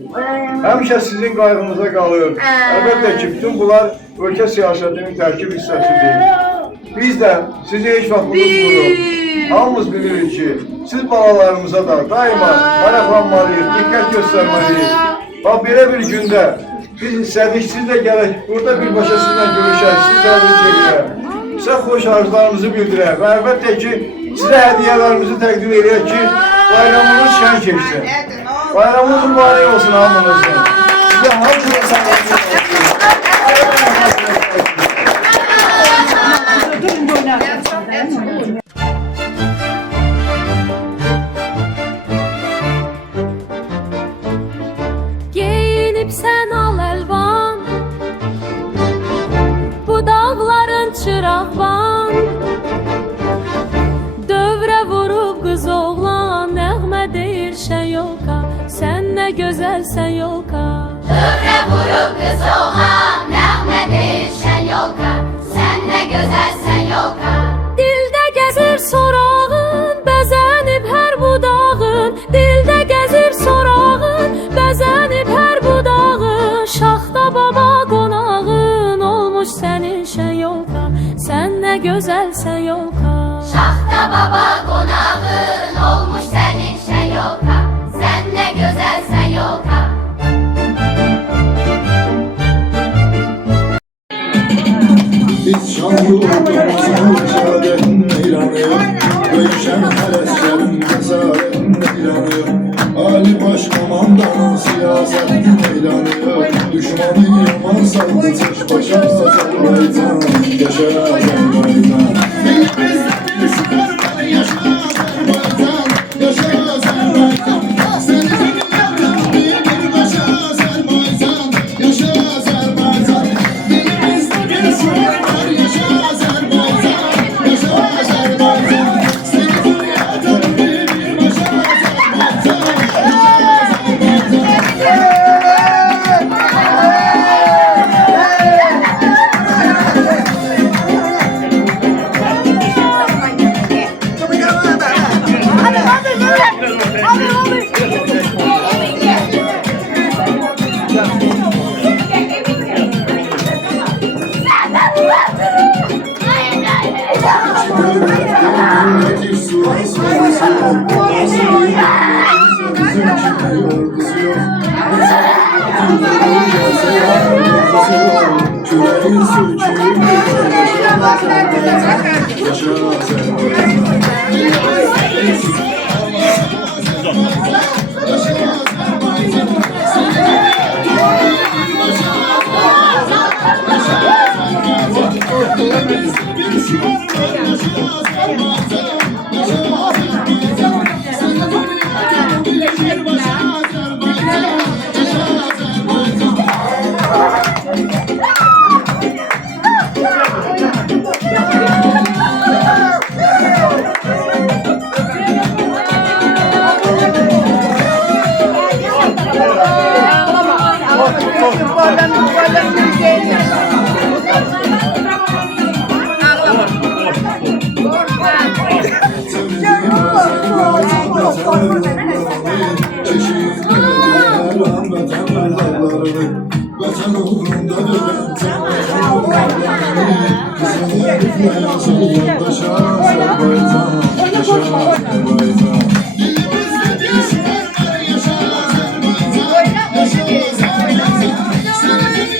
Həmişə sizin qayğınıza qalır. Əlbəttə ki, bütün bunlar ölkə siyasətinin tərkib hissəsidir. Biz də sizi heç vaxt unutmuruq. Hamımız bilirik ki, siz balalarımıza da daima maraqlanmalıyız, diqqət göstərməliyik. Bax, belə bir gündə biz istədik, siz də gələk, burada birbaşa sizlə görüşək, siz təbrik edək. Sizə xoş arzularımızı bildirək və əlbəttə ki, sizə hədiyyələrimizi təqdim edək ki, bayramınız şən keçsin. Bayramınız mübarək olsun hamınızın. Sizə hamınızın sağlıqlı olsun. Giyinib sən al əlvan, bu dağların çıraqvan, dövrə vurub qız oğlan, nəğmə deyir şən yolka, sən nə gözəlsən yolka. Dövrə vurub qız oğlan, nəğmə deyir şən yolka, sən nə gözəlsən yolka. Dildə gəzir sorağın, bəzənib hər budağın, dildə gəzir sorağın, bəzənib hər budağın, şaxta baba qonağın, olmuş sənin şən yolka, sən nə gözəlsən yolka. Şaxta baba qonağın, olmuş sənin şən yolka, sən nə gözəlsən yolka. Biz şanlı ordumuzun şahadetin ilanı, Böyüşen heleslerin mezaretin ilanı, Ali Başkomandanın siyasetin ilanı, Düşmanı yaman saldı çeş başa Azerbaycan, yaşa Azerbaycan. Biz bir süper yaşa Azerbaycan, yaşa Azerbaycan. Seni dinlerken bir başa Azerbaycan, yaşa Azerbaycan. Biz bir süper yaşa Azerbaycan, yaşa Azerbaycan. Seni dinlerken bir başa Azerbaycan, yaşa Vatan uğrunda dönen can kızıl herifle yaşa Azerbaycan, yaşa Azerbaycan. Dilimizde bir süper var, yaşa Azerbaycan, yaşa Azerbaycan. Seni